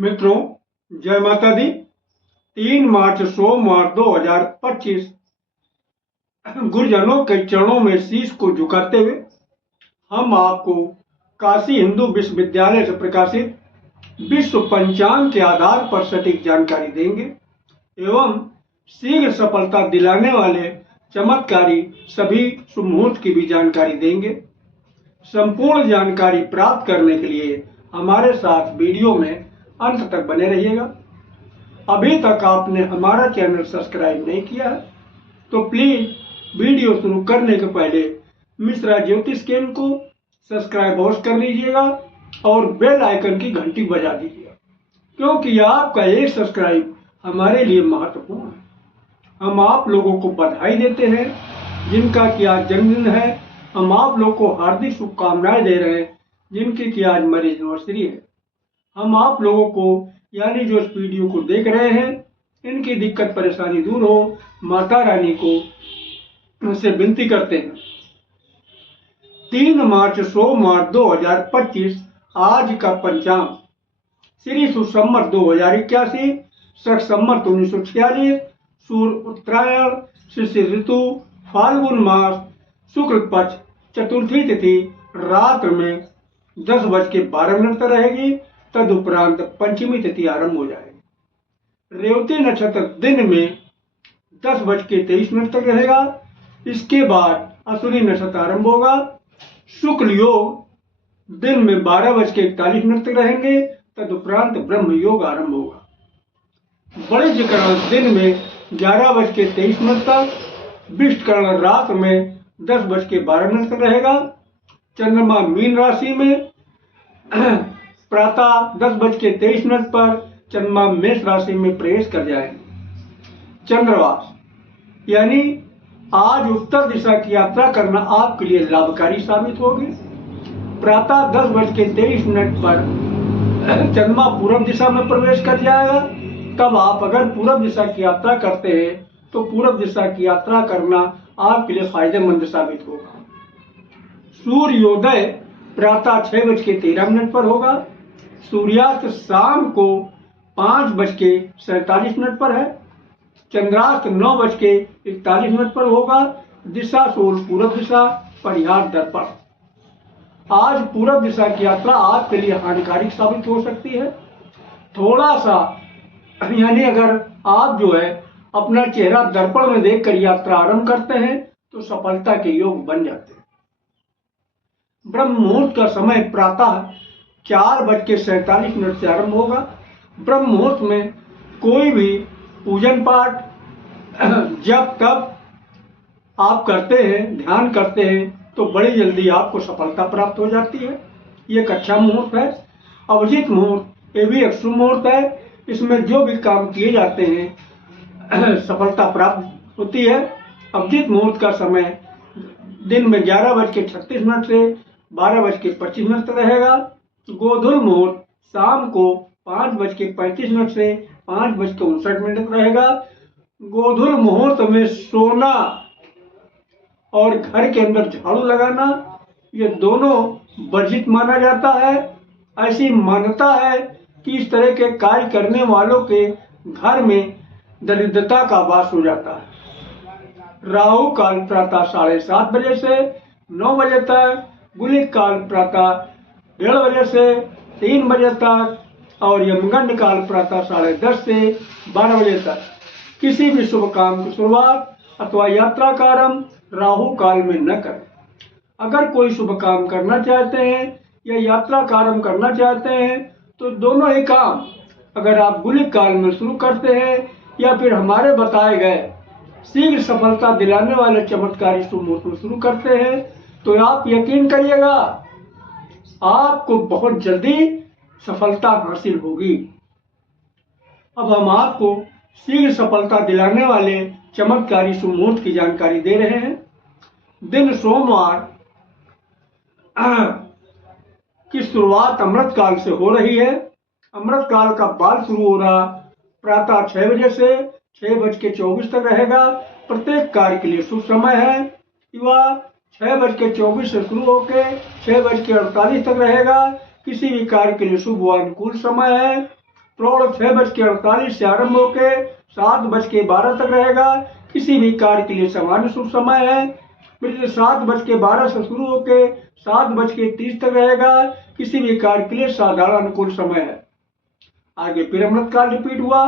मित्रों, जय माता दी। 3 मार्च सोमवार 2025 गुरुजनों के चरणों में शीश को झुकाते हुए हम आपको काशी हिंदू विश्वविद्यालय से प्रकाशित विश्व पंचांग के आधार पर सटीक जानकारी देंगे एवं शीघ्र सफलता दिलाने वाले चमत्कारी सभी शुभ मुहूर्त की भी जानकारी देंगे। संपूर्ण जानकारी प्राप्त करने के लिए हमारे साथ वीडियो में अंत तक बने रहिएगा। अभी तक आपने हमारा चैनल सब्सक्राइब नहीं किया है तो प्लीज वीडियो शुरू करने के पहले मिश्रा ज्योतिष केंद्र को सब्सक्राइब अवश्य कर लीजिएगा और बेल आइकन की घंटी बजा दीजिएगा, क्योंकि आपका एक सब्सक्राइब हमारे लिए महत्वपूर्ण है। हम आप लोगों को बधाई देते हैं जिनका कि आज जन्मदिन है। हम आप लोग को हार्दिक शुभकामनाएं दे रहे हैं जिनकी कि आज मैरिज एनिवर्सरी है। हम आप लोगों को यानी जो इस वीडियो को देख रहे हैं इनकी दिक्कत परेशानी दूर हो, माता रानी को उनसे विनती करते हैं। 3 मार्च सोमवार 2025 आज का पंचांग श्री सुसंवत 2081, शक संवत 1946, सूर्य उत्तरायण, शिशिर ऋतु, फाल्गुन मास, शुक्ल पक्ष, चतुर्थी तिथि रात्र में 10:12 तक रहेगी। तदुपरांत पंचमी तिथि आरंभ हो जाएगी। रेवती नक्षत्र दिन में 10:23 तक रहेगा। इसके बाद असुरी नक्षत्र आरंभ होगा। शुक्ल योग दिन में 12:41 तक रहेंगे। तदुपरांत ब्रह्म योग आरंभ होगा। बड़े जकरण दिन में 11:23 तक, विष्टकरण रात में 10:12 तक रहेगा। चंद्रमा मीन राशि में प्रातः 10:23 पर चंद्रमा मेष राशि में प्रवेश कर जाएंगे। चंद्रवास यानी आज उत्तर दिशा की यात्रा करना आपके लिए लाभकारी साबित होगी। प्रातः 10:23 पर चंद्रमा पूर्व दिशा में प्रवेश कर जाएगा। तब आप अगर पूर्व दिशा की यात्रा करते हैं तो पूर्व दिशा की यात्रा करना आपके लिए फायदेमंद साबित होगा। सूर्योदय प्रातः 6:13 पर होगा। सूर्यास्त शाम को 5:47 पर है। चंद्रास्त 9:41 पर होगा। दिशा सूल पूर्व दिशा, परिहार दर्पण। आज पूर्व दिशा की यात्रा आपके लिए हानिकारक साबित हो सकती है। थोड़ा सा यानी अगर आप जो है अपना चेहरा दर्पण में देखकर यात्रा आरंभ करते हैं तो सफलता के योग बन जाते हैं। ब्रह्म मुहूर्त का समय प्रातः 4:47 से आरंभ होगा। ब्रह्म मुहूर्त में कोई भी पूजन पाठ जब तब आप करते हैं, ध्यान करते हैं तो बड़ी जल्दी आपको सफलता प्राप्त हो जाती है। ये एक अच्छा मुहूर्त है। अभिजीत मुहूर्त ये भी एक शुभ मुहूर्त है। इसमें जो भी काम किए जाते हैं सफलता प्राप्त होती है। अभिजीत मुहूर्त का समय दिन में 11:36 से 12:25 तक रहेगा। गोधूल मुहूर्त शाम को 5:35 से 5:59 तक रहेगा। गोधूल मुहूर्त में सोना और घर के अंदर झाड़ू लगाना ये दोनों वर्जित माना जाता है। ऐसी मान्यता है कि इस तरह के कार्य करने वालों के घर में दरिद्रता का वास हो जाता है। राहु काल प्रातः 7:30 बजे से 9 बजे तक, गुलिक काल प्रातः 1:30 बजे से 3 बजे तक और यमगंड काल प्रातः 10:30 से 12 बजे तक। किसी भी शुभ काम की शुरुआत अथवा यात्रा का आरंभ राहु काल में न करें। अगर कोई शुभ काम करना चाहते हैं या यात्रा का आरंभ करना चाहते हैं तो दोनों ही काम अगर आप गुलिक काल में शुरू करते हैं या फिर हमारे बताए गए शीघ्र सफलता दिलाने वाले चमत्कारी शुभ मुहूर्त में शुरू करते हैं तो आप यकीन करिएगा आपको बहुत जल्दी सफलता हासिल होगी। अब हम आपको शीघ्र सफलता दिलाने वाले चमत्कारी शुभ मुहूर्त की जानकारी दे रहे हैं। दिन सोमवार की शुरुआत अमृत काल से हो रही है। अमृत काल का बाल शुरू हो रहा प्रातः 6 बजे से 6:24 तक रहेगा। प्रत्येक कार्य के लिए शुभ समय है। युवा 6:24 से शुरू होकर 6:48 तक रहेगा। किसी भी कार्य के लिए शुभ व अनुकूल समय है। प्रौढ़ 6:48 से आरंभ होकर 7:12 तक रहेगा, किसी भी कार्य के लिए सामान्य शुभ समय है। फिर 7:12 से शुरू होकर 7:30 तक रहेगा, किसी भी कार्य के लिए साधारण अनुकूल समय है। आगे फिर अमृत काल रिपीट हुआ।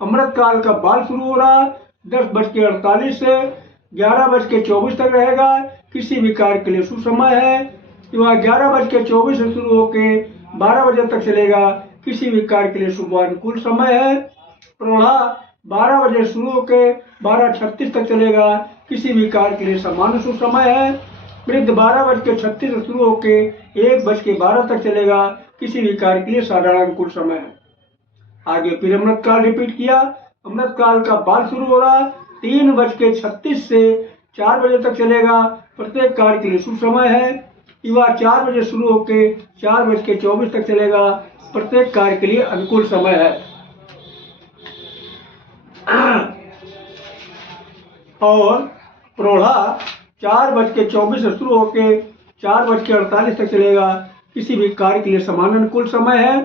अमृत काल का बाल शुरू हो रहा 10:48 से 11:24 तक रहेगा, किसी भी कार्य के लिए शुभ समय है। वह 11:24 से शुरू होकर 12 बजे तक चलेगा, किसी भी कार्य के लिए शुभ अनुकूल समय है। प्रौढ़ा 12 बजे शुरू होकर 12:36 तक चलेगा, किसी भी कार्य के लिए सामान्य शुभ समय है। वृद्ध 12:36 से शुरू होकर 1:12 तक चलेगा, किसी भी कार्य के लिए साधारण अनुकूल समय है। आगे फिर अमृत काल रिपीट किया। अमृत काल का बाल शुरू हो रहा 3:36 से 4 बजे तक चलेगा, प्रत्येक कार्य के लिए शुभ समय है। युवा 4 बजे शुरू होकर 4:24 तक चलेगा, प्रत्येक कार्य के लिए अनुकूल समय है। और प्रौढ़ा 4:24 से शुरू होकर 4:48 तक चलेगा, किसी भी कार्य के लिए समान अनुकूल समय है।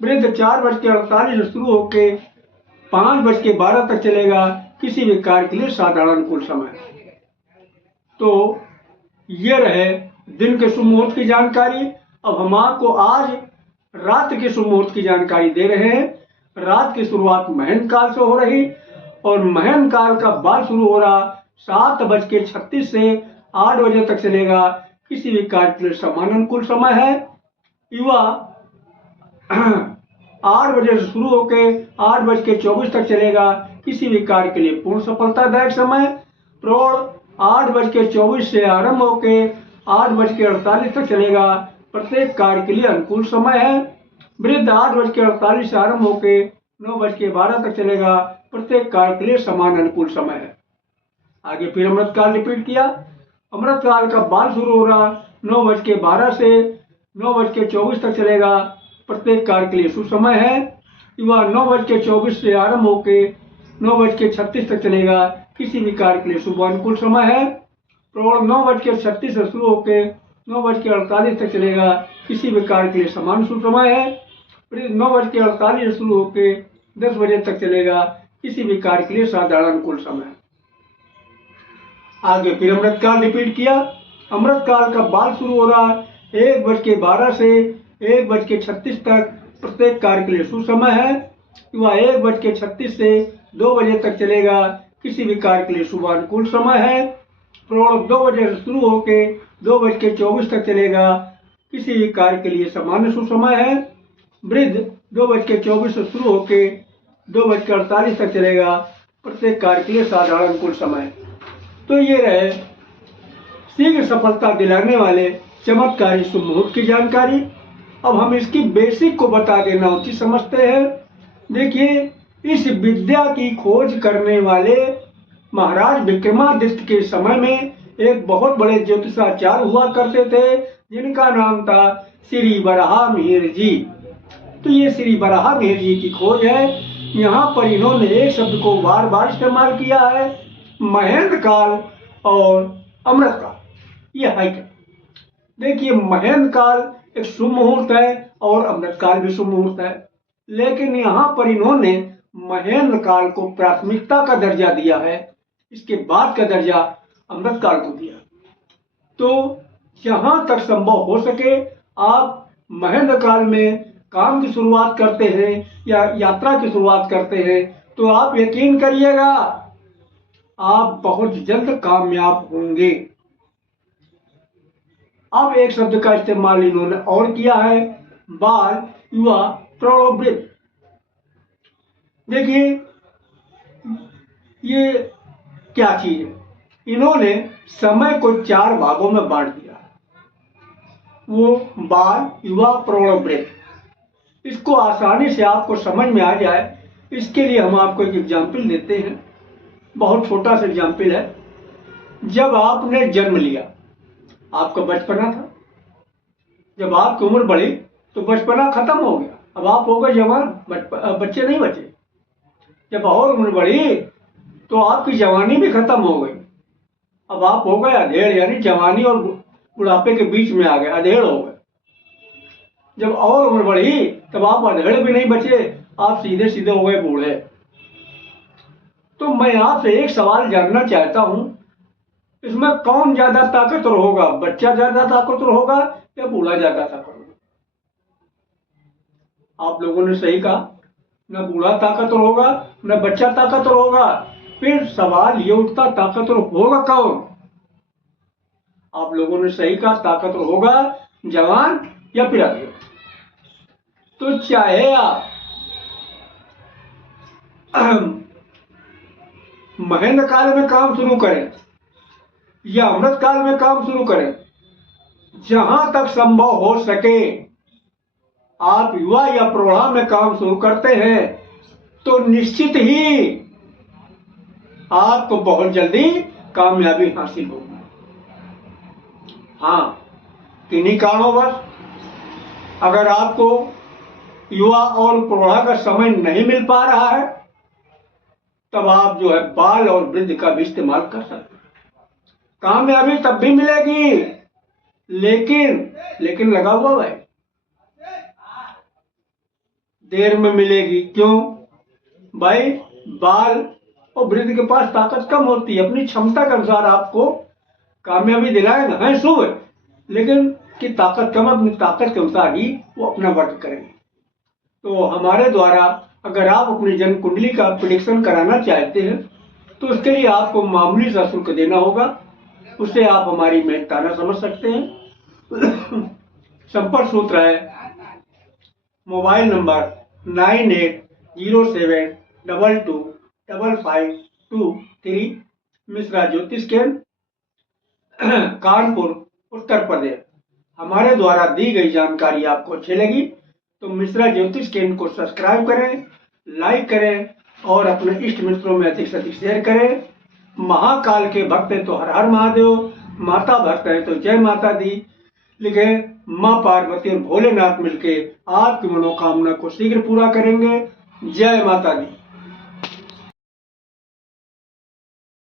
वृद्ध 4:48 से शुरू होकर 5:12 तक चलेगा, किसी भी कार्य के लिए साधारण अनुकूल समय है। तो ये रहे दिन के शुभ मुहूर्त की जानकारी। अब हम आपको आज रात के शुभ मुहूर्त की जानकारी दे रहे हैं। रात की शुरुआत महन काल से हो रही और महन काल का बाल शुरू हो रहा 7:36 से 8 बजे तक चलेगा, किसी भी कार्य के लिए समान अनुकूल समय है। युवा 8 बजे से शुरू होकर 8:24 तक चलेगा, किसी भी कार्य के लिए पूर्ण सफलतादायक समय। प्रौढ़ 8:24 से आरंभ होकर 8:48 तक चलेगा, प्रत्येक कार्य के लिए अनुकूल समय है। वृद्ध 8:48 से आरंभ होकर 9:12 तक चलेगा, प्रत्येक कार्य के लिए समान अनुकूल समय है। आगे फिर अमृत काल रिपीट किया। अमृत काल का बाल शुरू हो रहा 9:12 से 9:24 तक चलेगा, प्रत्येक कार्य के लिए शुभ समय है। युवा 9:24 से आरंभ होकर 9:36 तक चलेगा, किसी भी कार्य के लिए शुभ अनुकूल समय है। प्रौढ़ 9:36 से शुरू होकर 9:48 तक चलेगा, किसी भी कार्य के लिए समान शुभ समय है। फिर 9:48 से शुरू होकर 10 बजे तक चलेगा, किसी भी कार्य के लिए साधारण अनुकूल समय। आगे फिर अमृत काल रिपीट किया। अमृत काल का बाल शुरू हो रहा 1:12 से 1:36 तक, प्रत्येक कार्य के लिए शुभ समय है। युवा 1:36 से 2 बजे तक चलेगा, किसी भी कार्य के लिए शुभ अनुकूल समय है। प्रौढ़ 2 बजे से शुरू होकर 2:24 तक चलेगा, किसी भी कार्य के लिए सामान्य शुभ समय है। वृद्ध 2:24 से शुरू होकर 2:48 तक चलेगा, प्रत्येक कार्य के लिए साधारण अनुकूल समय। तो ये रहे शीघ्र सफलता दिलाने वाले चमत्कारी शुभ मुहूर्त की जानकारी। अब हम इसकी बेसिक को बता देना उचित समझते हैं। देखिए, इस विद्या की खोज करने वाले महाराज विक्रमादित्य के समय में एक बहुत बड़े ज्योतिषाचार्य हुआ करते थे, जिनका नाम था श्री वराहमिहिर जी। तो ये श्री वराहमिहिर जी की खोज है। यहाँ पर इन्होंने एक शब्द को बार बार इस्तेमाल किया है, महेंद्र काल और अमृत काल। ये है क्या? देखिए, महेंद्र काल एक शुभ मुहूर्त है और अमृत काल भी शुभ मुहूर्त है, लेकिन यहाँ पर इन्होंने महेंद्र काल को प्राथमिकता का दर्जा दिया है, इसके बाद का दर्जा अमृत काल को दिया। तो जहाँ तक संभव हो सके आप महेंद्र काल में काम की शुरुआत करते हैं या यात्रा की शुरुआत करते हैं, तो आप यकीन करिएगा आप बहुत जल्द कामयाब होंगे। अब एक शब्द का इस्तेमाल इन्होंने और किया है, बाल, युवा, प्रौढ़, वृद्ध। देखिए, ये क्या चीज है? इन्होंने समय को 4 भागों में बांट दिया, वो बाल, युवा, प्रौढ़, वृद्ध। इसको आसानी से आपको समझ में आ जाए, इसके लिए हम आपको एक एग्जाम्पल देते हैं। बहुत छोटा सा एग्जाम्पल है। जब आपने जन्म लिया, आपका बचपना था। जब आपकी उम्र बढ़ी तो बचपना खत्म हो गया, अब आप हो गए जवान, बच्चे नहीं बचे। जब और उम्र बढ़ी तो आपकी जवानी भी खत्म हो गई, अब आप हो गए अधेड़, यानी जवानी और बुढ़ापे के बीच में आ गए, अधेड़ हो गए। जब और उम्र बढ़ी तब आप अधेड़ भी नहीं बचे, आप सीधे सीधे हो गए बूढ़े। तो मैं आपसे एक सवाल जानना चाहता हूं, इसमें कौन ज्यादा ताकतवर होगा? बच्चा ज्यादा ताकतवर होगा या बूढ़ा ज्यादा ताकतवर होगा? आप लोगों ने सही कहा, न बूढ़ा ताकतवर होगा न बच्चा ताकतवर होगा। फिर सवाल ये उठता, ताकतवर होगा कौन? आप लोगों ने सही कहा, ताकतवर होगा जवान या फिर आदमी। तो चाहे आप महेंद्र काल में काम शुरू करें या अमृत काल में काम शुरू करें, जहां तक संभव हो सके आप युवा या प्रौढ़ा में काम शुरू करते हैं तो निश्चित ही आपको बहुत जल्दी कामयाबी हासिल होगी। हाँ, किन्हीं कारणोंवश अगर आपको युवा और प्रौढ़ा का समय नहीं मिल पा रहा है, तब आप जो है बाल और वृद्ध का भी इस्तेमाल कर सकते हैं। कामयाबी तब भी मिलेगी, लेकिन लगा हुआ भाई, देर में मिलेगी। क्यों भाई? बाल और वृद्ध के पास ताकत कम होती है, अपनी क्षमता के अनुसार आपको कामयाबी दिलाएगा, है शुभ, लेकिन की ताकत कम, अपनी ताकत के अनुसार ही वो अपना वर्क करेंगे। तो हमारे द्वारा अगर आप अपनी जन्म कुंडली का प्रेडिक्शन कराना चाहते हैं तो उसके लिए आपको मामूली सा शुल्क देना होगा, उससे आप हमारी मेहनताना समझ सकते हैं। संपर्क सूत्र है मोबाइल नंबर 9807225523, मिश्रा ज्योतिष केंद्र, कानपुर, उत्तर प्रदेश। हमारे द्वारा दी गई जानकारी आपको अच्छी लगी तो मिश्रा ज्योतिष केंद्र को सब्सक्राइब करें, लाइक करें और अपने इष्ट मित्रों में अधिक से अधिक शेयर करें। महाकाल के भक्त हैं तो हर हर महादेव, माता भक्त है तो जय माता दी लिखे। माँ पार्वती और भोलेनाथ मिलके आपकी मनोकामना को शीघ्र पूरा करेंगे। जय माता दी।